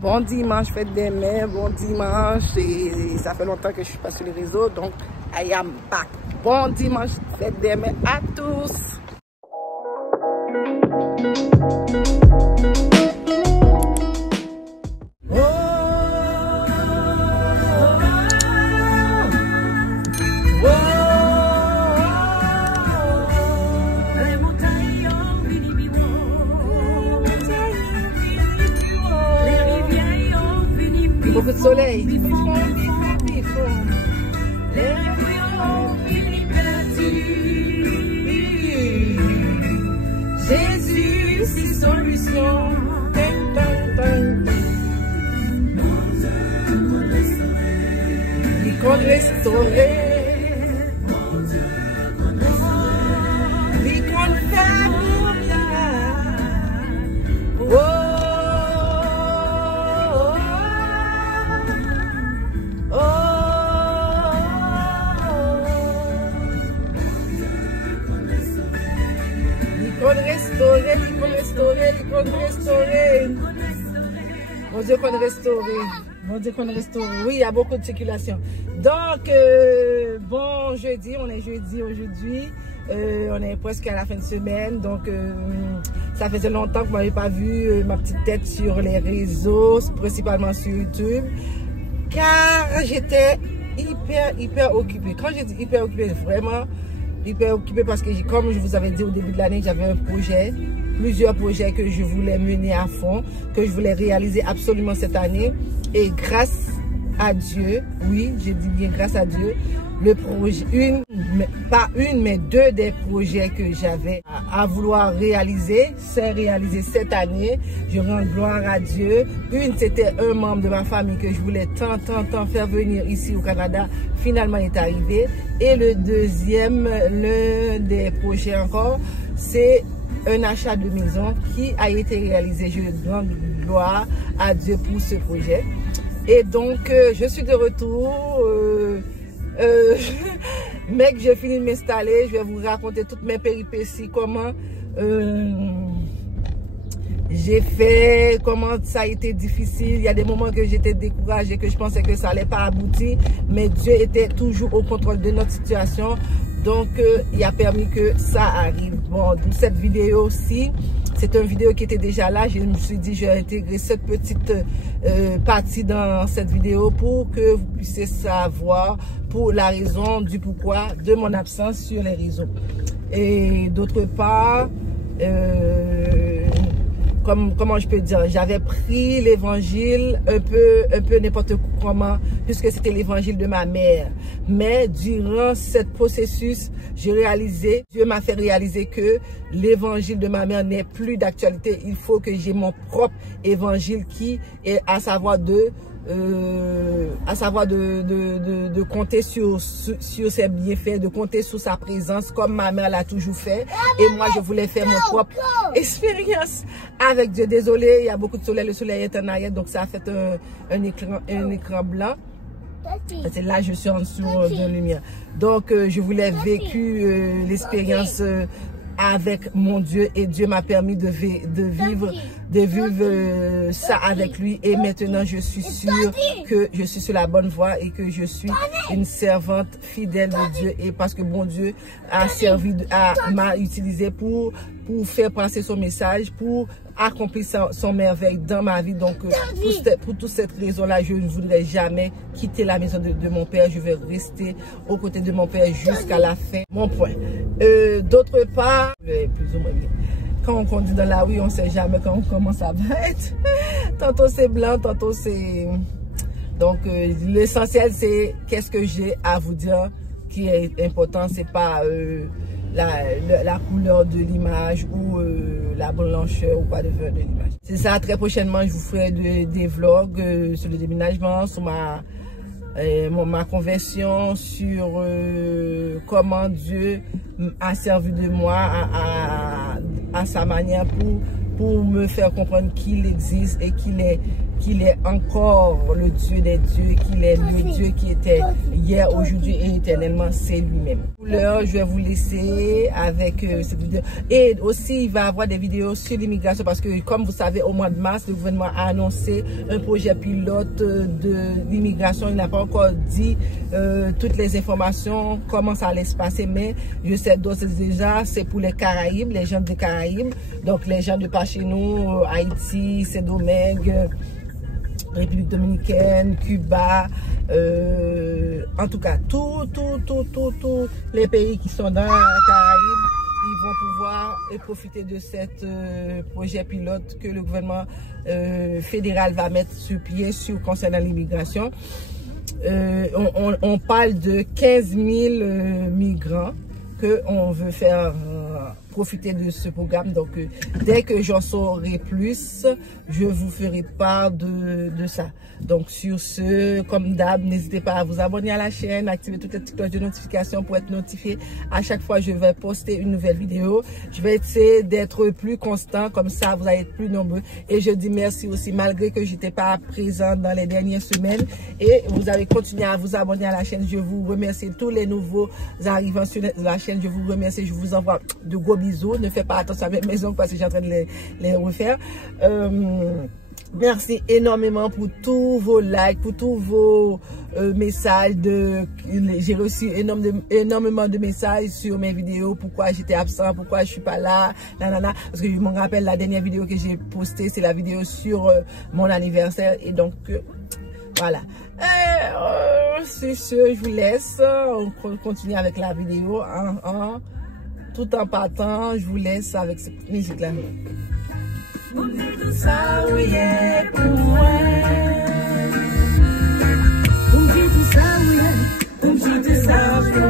Bon dimanche, fête des mères, bon dimanche. Et ça fait longtemps que je suis pas sur les réseaux, donc I am back. Bon dimanche, fête des mères à tous. Beaucoup de soleil. Jésus, c'est solution. Il compte restaurer. Il compte faire pour bien. Il compte restaurer. Mon Dieu qu'on restaurer. Mon Dieu qu'on restaurer. Oui, il y a beaucoup de circulation. Donc, bon jeudi, on est jeudi aujourd'hui. On est presque à la fin de semaine. Donc, ça faisait longtemps que vous m'avez pas vu ma petite tête sur les réseaux, principalement sur YouTube. Car j'étais hyper occupée. Quand je dis hyper occupée, vraiment hyper occupée parce que comme je vous avais dit au début de l'année, j'avais un projet, plusieurs projets que je voulais mener à fond, que je voulais réaliser absolument cette année. Et grâce à Dieu, oui, je dis bien grâce à Dieu, le projet, pas une, mais deux des projets que j'avais à vouloir réaliser, s'est réalisé cette année. Je rends gloire à Dieu. Une, c'était un membre de ma famille que je voulais tant faire venir ici au Canada. Finalement, il est arrivé. Et le deuxième, l'un des projets encore, c'est un achat de maison qui a été réalisé. Je rends gloire à Dieu pour ce projet. Et donc, je suis de retour. Mec, j'ai fini de m'installer. Je vais vous raconter toutes mes péripéties, comment j'ai fait, comment ça a été difficile. Il y a des moments que j'étais découragée, que je pensais que ça allait pas aboutir, mais Dieu était toujours au contrôle de notre situation. Donc, il a permis que ça arrive. Bon, pour cette vidéo aussi, c'est une vidéo qui était déjà là. Je me suis dit, je vais intégrer cette petite partie dans cette vidéo pour que vous puissiez savoir pour la raison du pourquoi de mon absence sur les réseaux. Et d'autre part, comment je peux dire, j'avais pris l'évangile un peu n'importe comment, puisque c'était l'évangile de ma mère. Mais durant ce processus, j'ai réalisé, Dieu m'a fait réaliser que l'évangile de ma mère n'est plus d'actualité. Il faut que j'ai mon propre évangile qui est à savoir de compter sur ses bienfaits, de compter sur sa présence comme ma mère l'a toujours fait. Et moi, je voulais faire mon propre expérience avec Dieu. Désolé, il y a beaucoup de soleil, le soleil est en arrière, donc ça a fait un écran blanc. C'est là, je suis en dessous de lumière. Donc, je voulais vécu l'expérience avec mon Dieu, et Dieu m'a permis de vivre ça avec lui. Et maintenant, je suis sûre que je suis sur la bonne voie et que je suis une servante fidèle de Dieu. Et parce que bon Dieu m'a utilisé pour faire passer son message, pour accomplir son merveille dans ma vie. Donc, pour toute cette raison-là, je ne voudrais jamais quitter la maison de mon père. Je vais rester aux côtés de mon père jusqu'à la fin. Mon point. D'autre part, plus ou moins, quand on conduit dans la rue, on ne sait jamais comment ça va être. Tantôt c'est blanc, tantôt c'est... Donc, l'essentiel, c'est qu'est-ce que j'ai à vous dire qui est important. C'est pas la couleur de l'image ou la blancheur ou pas de l'image. C'est ça, très prochainement, je vous ferai des vlogs sur le déménagement, sur ma conversion, sur comment Dieu a servi de moi à sa manière pour me faire comprendre qu'il existe et qu'il est qu'il est encore le Dieu des dieux, qu'il est le Dieu qui était hier, aujourd'hui et éternellement, c'est lui-même. Pour l'heure, je vais vous laisser avec cette vidéo. Et aussi, il va y avoir des vidéos sur l'immigration parce que, comme vous savez, au mois de mars, le gouvernement a annoncé un projet pilote de l'immigration. Il n'a pas encore dit toutes les informations, comment ça allait se passer, mais je sais d'ores et déjà, c'est pour les Caraïbes, les gens des Caraïbes, donc les gens de par chez nous, Haïti, Saint-Domingue, République Dominicaine, Cuba, en tout cas, tous les pays qui sont dans la Caraïbe, ils vont pouvoir profiter de cet projet pilote que le gouvernement fédéral va mettre sur pied concernant l'immigration. On parle de 15 000 migrants qu'on veut faire profiter de ce programme. Donc, dès que j'en saurai plus, je vous ferai part de ça. Donc, sur ce, comme d'hab, n'hésitez pas à vous abonner à la chaîne, activer toutes les petites cloches de notification pour être notifié à chaque fois que je vais poster une nouvelle vidéo. Je vais essayer d'être plus constant, comme ça, vous allez être plus nombreux. Et je dis merci aussi, malgré que je n'étais pas présente dans les dernières semaines. Et vous avez continué à vous abonner à la chaîne. Je vous remercie tous les nouveaux arrivants sur la chaîne. Je vous remercie. Je vous envoie de gros bisous. Ne faites pas attention à mes maisons parce que j'ai en train de les refaire. Merci énormément pour tous vos likes, pour tous vos messages. J'ai reçu énormément de messages sur mes vidéos. Pourquoi j'étais absent, pourquoi je suis pas là, nanana. Parce que je me rappelle la dernière vidéo que j'ai postée, c'est la vidéo sur mon anniversaire. Et donc, voilà. C'est ce, je vous laisse. On continue avec la vidéo. Tout en partant, je vous laisse avec cette musique-là. Ça, oui, pour moi. On dit tout ça, oui, on dit tout ça, oui.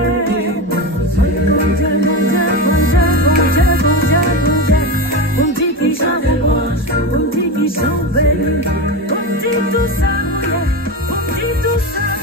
On dit qu'ils s'en vont, on dit qu'ils s'en veulent. On dit tout ça, oui, on dit tout ça, oui.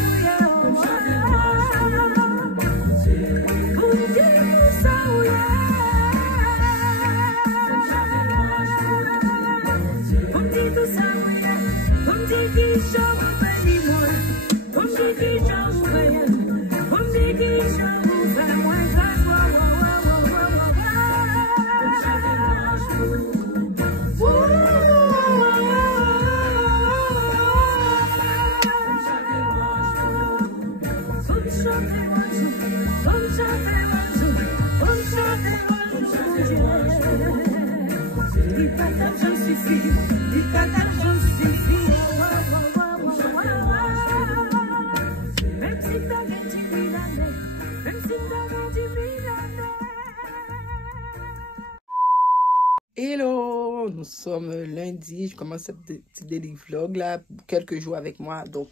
Hello, nous sommes lundi, je commence ce petit daily vlog là, quelques jours avec moi. Donc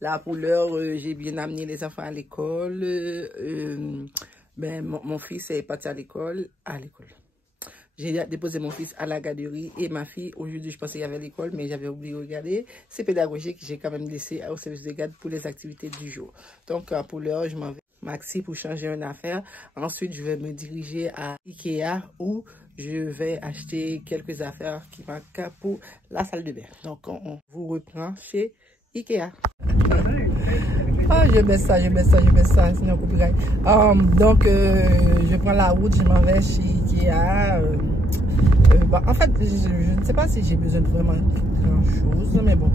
là pour l'heure, j'ai bien amené les enfants à l'école. Mon fils est parti à l'école. J'ai déposé mon fils à la garderie et ma fille, aujourd'hui je pensais qu'il y avait l'école, mais j'avais oublié de regarder. C'est pédagogique, j'ai quand même laissé au service de garde pour les activités du jour. Donc pour l'heure, je m'en vais à Maxi pour changer une affaire. Ensuite, je vais me diriger à Ikea où je vais acheter quelques affaires qui manquent pour la salle de bain. Donc on vous reprend chez Ikea. Je baisse ça, sinon copyright. Donc, je prends la route, je m'en vais chez Ikea. En fait, je ne sais pas si j'ai besoin de vraiment grand chose, mais bon,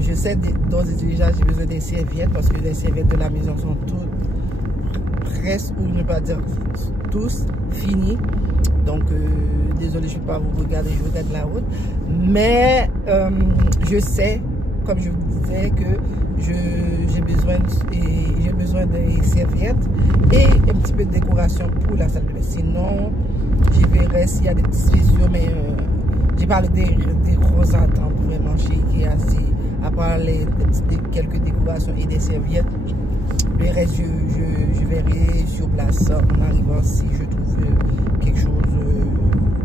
je sais d'ores et déjà j'ai besoin des serviettes parce que les serviettes de la maison sont toutes presque, ou ne pas dire tous, finies. Donc, désolé, je ne vais pas vous regarder, je regarde la route. Mais je sais, comme je vous disais, que j'ai besoin des serviettes et un petit peu de décoration pour la salle de bain. Sinon, je verrai s'il y a des petites fissures, mais j'ai parlé des grosses attentes vraiment chez Ikea. À part quelques décorations et des serviettes, le reste, je verrai sur place en arrivant si je trouve quelque chose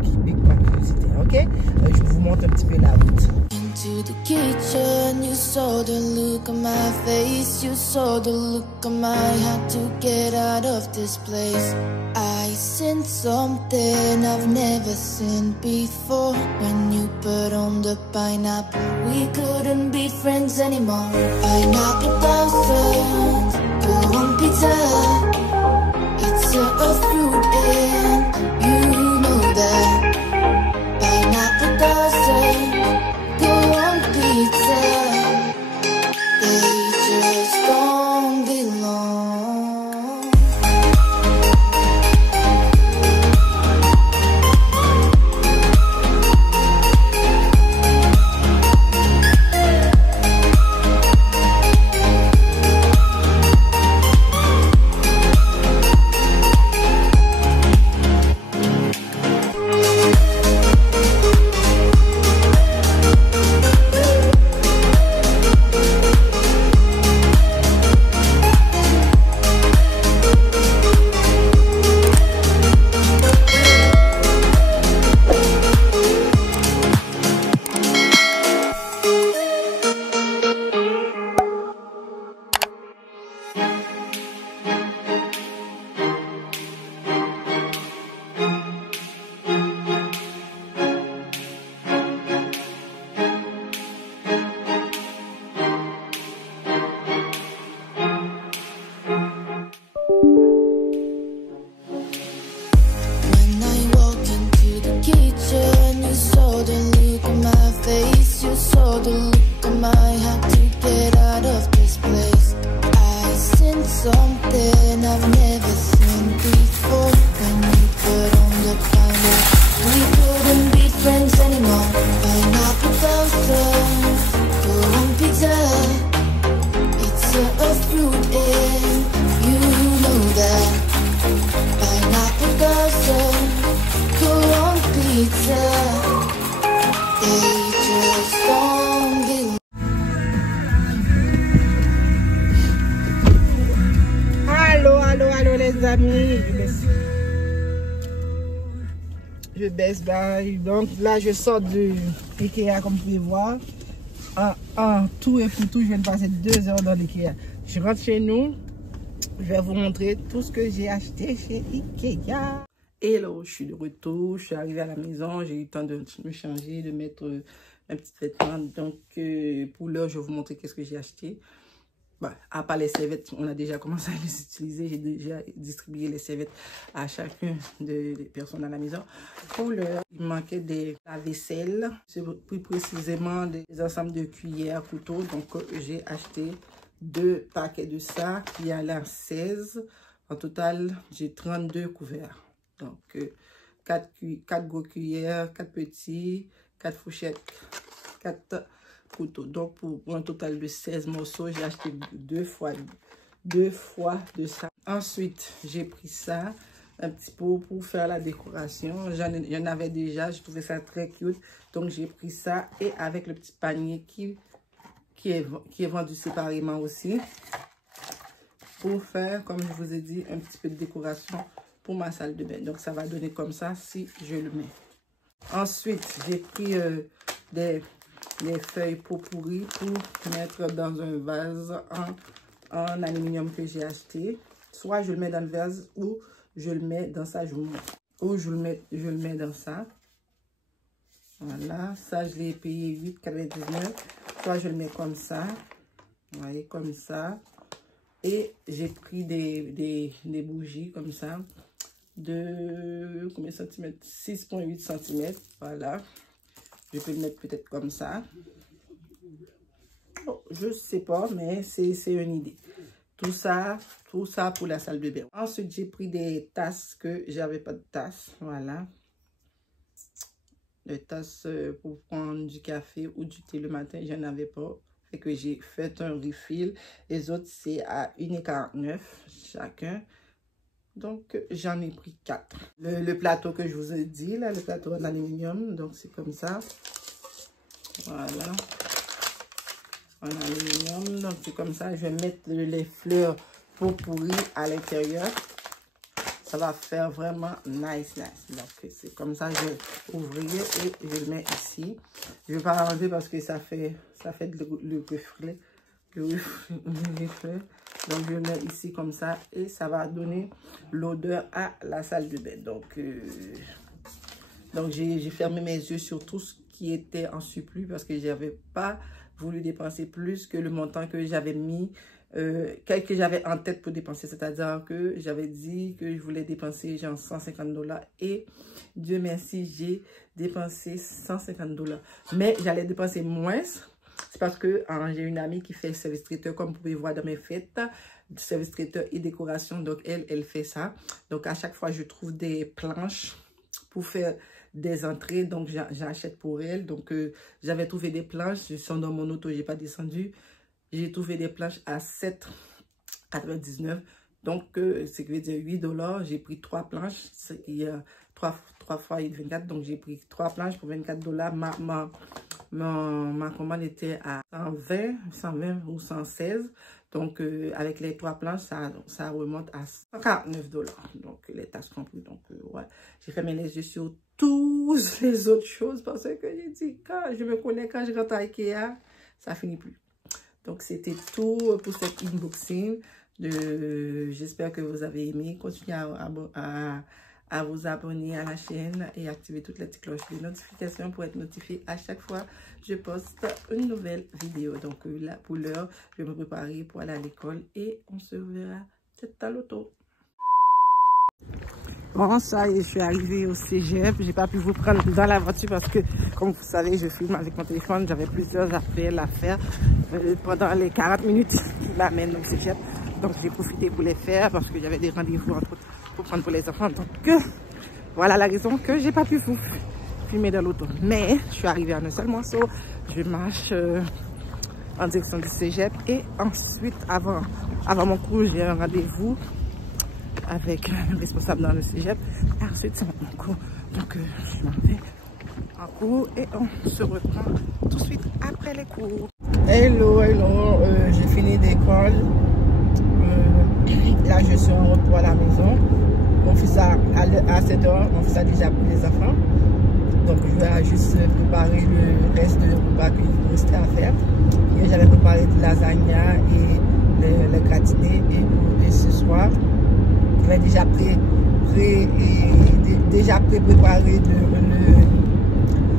qui pique ma curiosité. Ok, je vous montre un petit peu la route. into the kitchen, you saw the look on my face, you saw the look on my heart to get out of this place. I seen something I've never seen before. When you put on the pineapple, we couldn't be friends anymore. Pineapple blossoms, go on pizza. It's a fruit and you know that. Pineapple blossoms, go on pizza. They just don't belong. Something I've never seen before. When you put on the pineapple, we couldn't be friends anymore. Pineapple blossoms, go on pizza. It's a fruit and you know that. Pineapple blossoms, go on pizza. They just don't belong. Allô les amis, je baisse bye. Donc là je sors de l'Ikea comme vous pouvez voir. Tout et pour tout, je viens de passer 2 heures dans l'Ikea. Je rentre chez nous, je vais vous montrer tout ce que j'ai acheté chez Ikea. Hello, je suis de retour, je suis arrivée à la maison, j'ai eu le temps de me changer, de mettre un petit vêtement. Donc pour l'heure, je vais vous montrer qu'est-ce que j'ai acheté. Bah, à part les serviettes, on a déjà commencé à les utiliser. J'ai déjà distribué les serviettes à chacune des personnes à la maison. Pour l'heure, il manquait des lave-vaisselle, plus précisément des ensembles de cuillères, couteaux. Donc, j'ai acheté 2 paquets de ça qui allaient à 16. En total, j'ai 32 couverts. Donc, 4 gros cuillères, 4 petits, 4 fourchettes, 4 couteaux. Donc pour un total de 16 morceaux, j'ai acheté 2 fois de ça. Ensuite, j'ai pris ça, un petit pot pour faire la décoration. J'en avais déjà, je trouvais ça très cute. Donc j'ai pris ça et avec le petit panier qui est vendu séparément aussi. Pour faire, comme je vous ai dit, un petit peu de décoration pour ma salle de bain. Donc ça va donner comme ça si je le mets. Ensuite, j'ai pris des feuilles pourries pour mettre dans un vase en aluminium que j'ai acheté. Soit je le mets dans le vase ou je le mets dans ça, ou je le mets dans ça. Voilà, ça je l'ai payé 8,99. Soit je le mets comme ça. Vous voyez, comme ça. Et j'ai pris des bougies comme ça. De combien de centimètres? 6,8 cm. Voilà. Je peux le mettre peut-être comme ça. Bon, je ne sais pas, mais c'est une idée. Tout ça pour la salle de bain. Ensuite, j'ai pris des tasses que j'avais pas de tasses. Voilà. Des tasses pour prendre du café ou du thé le matin, j'en avais pas. Fait que j'ai fait un refill. Les autres, c'est à 1,49 chacun. Donc, j'en ai pris 4. Le plateau que je vous ai dit, là, le plateau en aluminium. Donc, c'est comme ça. Voilà. En aluminium. Donc, c'est comme ça. Je vais mettre les fleurs pourries à l'intérieur. Ça va faire vraiment nice. Donc, c'est comme ça, je vais ouvrir et je le mets ici. Je ne vais pas l'enlever parce que ça fait le reflet. Donc, je le mets ici comme ça et ça va donner l'odeur à la salle de bain. Donc j'ai fermé mes yeux sur tout ce qui était en surplus parce que je n'avais pas voulu dépenser plus que le montant que j'avais mis, que j'avais en tête pour dépenser. C'est-à-dire que j'avais dit que je voulais dépenser genre 150 $. Et Dieu merci, j'ai dépensé 150 $. Mais j'allais dépenser moins. C'est parce que j'ai une amie qui fait service traiteur, comme vous pouvez voir dans mes fêtes, service traiteur et décoration. Donc, elle fait ça. Donc, à chaque fois, je trouve des planches pour faire des entrées. Donc, j'achète pour elle. Donc, j'avais trouvé des planches. Je suis dans mon auto, je n'ai pas descendu. J'ai trouvé des planches à 7,99 $. Donc, ce qui veut dire 8 $. J'ai pris 3 planches. Il y a 3 fois 24. Donc, j'ai pris 3 planches pour 24 $. Ma commande était à 120 ou 116. Donc, avec les 3 planches, ça remonte à 149 $. Donc, les taxes comprises. Donc, ouais, j'ai fermé les yeux sur toutes les autres choses parce que j'ai dit, quand je me connais, quand je rentre à Ikea, ça finit plus. Donc, c'était tout pour cet unboxing. J'espère que vous avez aimé. Continuez à vous abonner à la chaîne et activer toutes les petites cloches de notification pour être notifié à chaque fois que je poste une nouvelle vidéo. Donc là, pour l'heure, je vais me préparer pour aller à l'école et on se verra peut-être à l'auto. Bon, ça y est, je suis arrivée au cégep. J'ai pas pu vous prendre dans la voiture parce que, comme vous savez, je filme avec mon téléphone. J'avais plusieurs appels à faire pendant les 40 minutes qui m'amènent au cégep. Donc, j'ai profité pour les faire parce que j'avais des rendez-vous entre autres pour prendre pour les enfants. Donc, voilà la raison que j'ai pas pu vous filmer dans l'auto. Mais, je suis arrivée en un seul morceau. Je marche en direction du cégep. Et ensuite, avant mon cours, j'ai un rendez-vous avec le responsable dans le cégep. Et ensuite, c'est mon cours. Donc, je m'en vais en cours et on se reprend tout de suite après les cours. Hello, j'ai fini l'école. Là, je suis en retour à la maison. Mon fils à 7h, mon fils a déjà pris les enfants. Donc, je vais juste préparer le reste de repas qu'il me restait à faire. Et j'avais préparé de lasagna et le gratiné. Et ce soir, j'avais déjà préparé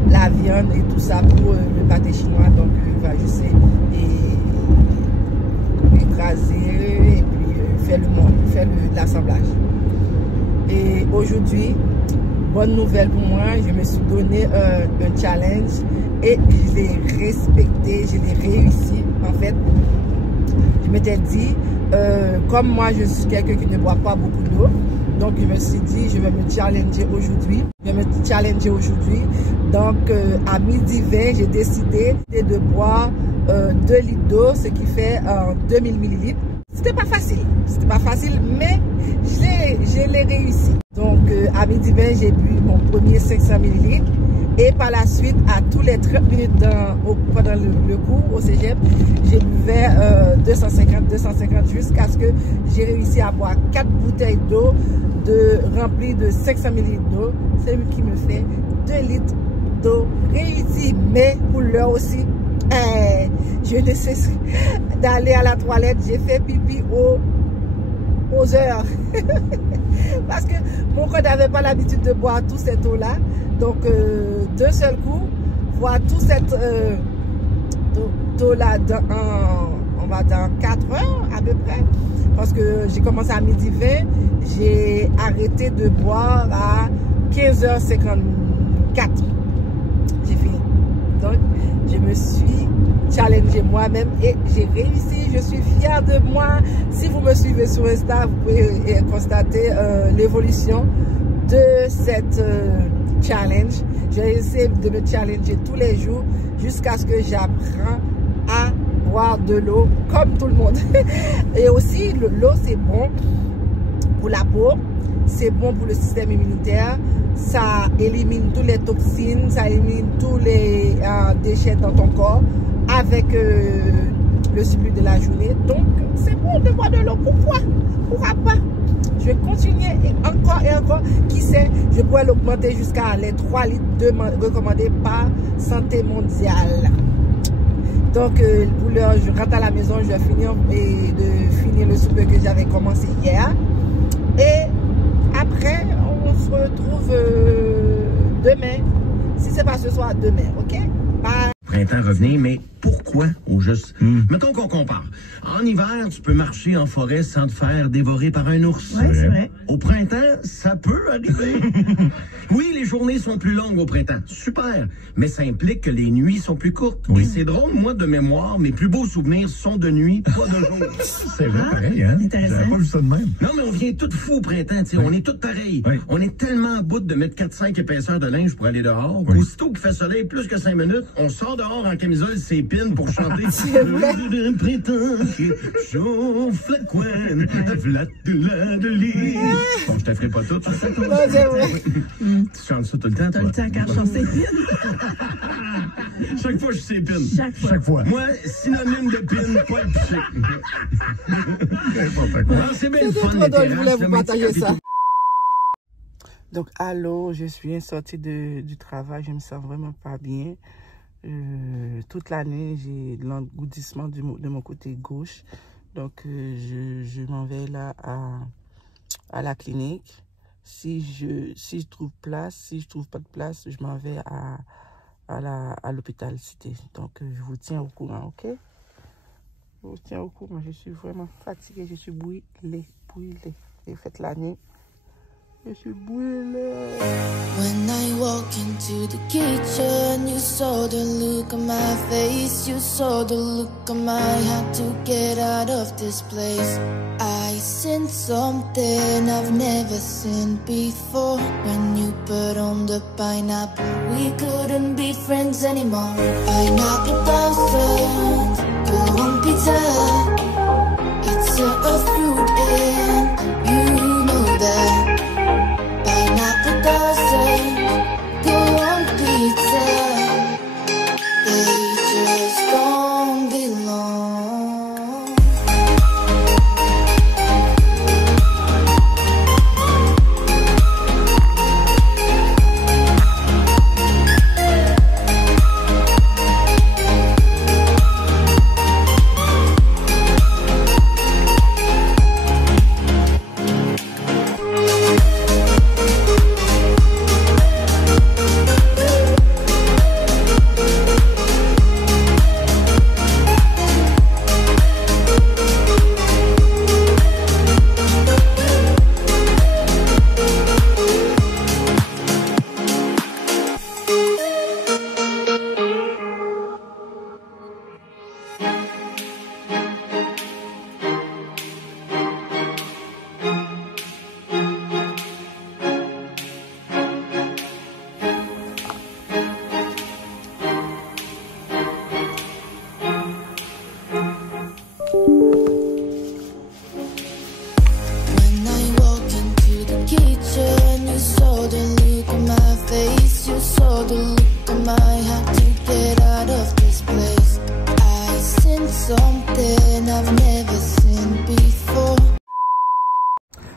la viande et tout ça pour le pâté chinois. Donc, il va juste écraser et puis faire l'assemblage. Et aujourd'hui, bonne nouvelle pour moi, je me suis donné un challenge et je l'ai respecté, je l'ai réussi. En fait, je m'étais dit, comme moi je suis quelqu'un qui ne boit pas beaucoup d'eau, donc je me suis dit, je vais me challenger aujourd'hui. Donc à 12h20, j'ai décidé de boire 2 litres d'eau, ce qui fait 2000 ml. C'était pas facile, mais je l'ai réussi. Donc à 12h20, j'ai bu mon premier 500 ml. Et par la suite, à tous les 30 minutes pendant le cours au cégep, j'ai buvais 250 jusqu'à ce que j'ai réussi à boire 4 bouteilles d'eau remplies de 500 ml d'eau. C'est lui qui me fait 2 litres d'eau réussi. Mais pour l'heure aussi, je nécessite d'aller à la toilette. J'ai fait pipi aux heures. Parce que mon corps n'avait pas l'habitude de boire toute cette eau-là. Donc, d'un seul coup, voir toute cette eau-là on va dans 4 heures à peu près. Parce que j'ai commencé à 12h20, j'ai arrêté de boire à 15h54. J'ai fini. Donc, je me suis challengée moi-même et j'ai réussi. Je suis fière de moi. Si vous me suivez sur Insta, vous pouvez constater l'évolution de cette challenge. J'ai essayé de me challenger tous les jours jusqu'à ce que j'apprenne à boire de l'eau comme tout le monde. Et aussi, l'eau, c'est bon pour la peau, c'est bon pour le système immunitaire, ça élimine toutes les toxines, ça élimine tous les déchets dans ton corps avec le surplus de la journée. Donc, c'est bon de boire de l'eau. Pourquoi pas? Je vais continuer et encore. Qui sait, je pourrais l'augmenter jusqu'à les 3 litres recommandés par Santé mondiale. Donc, pour l'heure, je rentre à la maison, je vais finir le souper que j'avais commencé hier. Et après, on se retrouve demain. Si c'est pas ce soir, demain, ok? Bye! Printemps revenir, mais pourquoi au juste? Mettons qu'on compare. En hiver, tu peux marcher en forêt sans te faire dévorer par un ours. Ouais, c'est vrai. Au printemps, ça peut arriver. Oui, les journées sont plus longues au printemps. Super. Mais ça implique que les nuits sont plus courtes. Oui. Et c'est drôle, moi, de mémoire, mes plus beaux souvenirs sont de nuit, pas de jour. C'est vrai, pareil, hein? Intéressant. J'avais pas vu ça de même. Non, mais on vient tout fou au printemps, tu sais. Oui. On est tous pareils. Oui. On est tellement à bout de mettre 4-5 épaisseurs de linge pour aller dehors. Oui. Aussitôt qu'il fait soleil plus que 5 minutes, on sort dehors en camisole, ses pins pour chanter. Le printemps qui chauffe la couenne, v'là de l'île. Bon, je te ferai pas tout. Tu chantes ça tout le temps, toi? Tout le temps, quand je chante ses pins. Chaque fois, je suis ses pins. Chaque fois. Moi, synonyme de pin, pas épicé. C'est bien le fun, les terrasses. Je voulais vous partager ça. Donc, allô, je suis sortie du travail, je me sens vraiment pas bien. Toute l'année, j'ai de l'engourdissement de mon côté gauche. Donc, je m'en vais là à la clinique. Si je trouve place, si je trouve pas de place, je m'en vais à l'hôpital Cité. Donc, je vous tiens au courant, ok? Je vous tiens au courant. Je suis vraiment fatiguée, je suis brûlée. J'ai fait l'année. Je suis brûlée. When I walk into the kitchen, you saw the look on my face. You saw the look on my had to get out of this place. I seen something I've never seen before. When you put on the pineapple, we couldn't be friends anymore. Pineapple thousand, go on pizza. It's a fruit and you know that. Go on pizza. They just don't belong.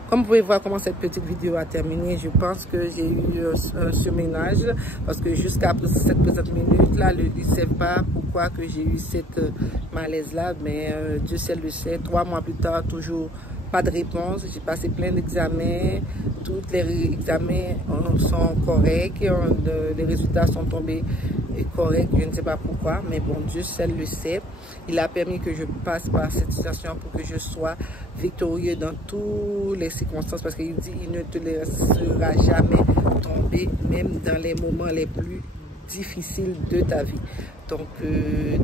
Comme vous pouvez voir comment cette petite vidéo a terminé, je pense que j'ai eu un surménage parce que jusqu'à cette petite minute là, ils ne savent pas pourquoi que j'ai eu cette malaise là, mais Dieu seul le sait. 3 mois plus tard, toujours pas de réponse. J'ai passé plein d'examens, tous les examens sont corrects, les résultats sont tombés corrects, je ne sais pas pourquoi, mais bon, Dieu seul le sait. Il a permis que je passe par cette situation pour que je sois victorieux dans toutes les circonstances, parce qu'il dit il ne te laissera jamais tomber, même dans les moments les plus difficiles de ta vie. Donc,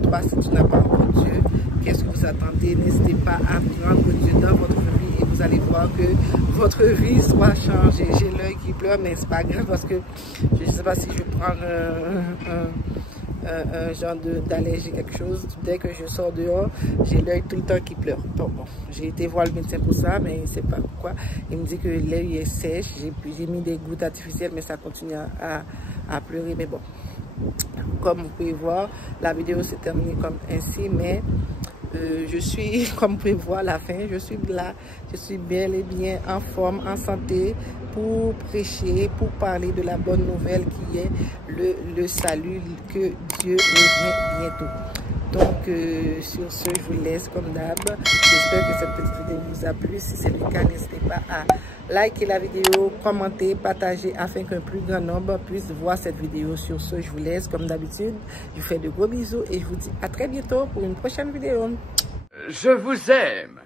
toi, si tu n'as pas encore Dieu, qu'est-ce que vous attendez? N'hésitez pas à prendre Dieu dans votre vie et vous allez voir que votre vie soit changée. J'ai l'œil qui pleure, mais c'est pas grave parce que je ne sais pas si je prends un genre d'allergie, quelque chose. Dès que je sors dehors, j'ai l'œil tout le temps qui pleure. Bon, j'ai été voir le médecin pour ça, mais il ne sait pas pourquoi. Il me dit que l'œil est sèche. J'ai mis des gouttes artificielles, mais ça continue à pleurer. Mais bon, comme vous pouvez voir, la vidéo s'est terminée comme ainsi, mais Je suis, comme vous pouvez voir à la fin, je suis là, je suis bel et bien en forme, en santé, pour prêcher, pour parler de la bonne nouvelle qui est le salut, que Dieu revient bientôt. Donc, sur ce, je vous laisse comme d'hab. J'espère que cette petite vidéo vous a plu. Si c'est le cas, n'hésitez pas à liker la vidéo, commenter, partager afin qu'un plus grand nombre puisse voir cette vidéo. Sur ce, je vous laisse comme d'habitude. Je vous fais de gros bisous et je vous dis à très bientôt pour une prochaine vidéo. Je vous aime.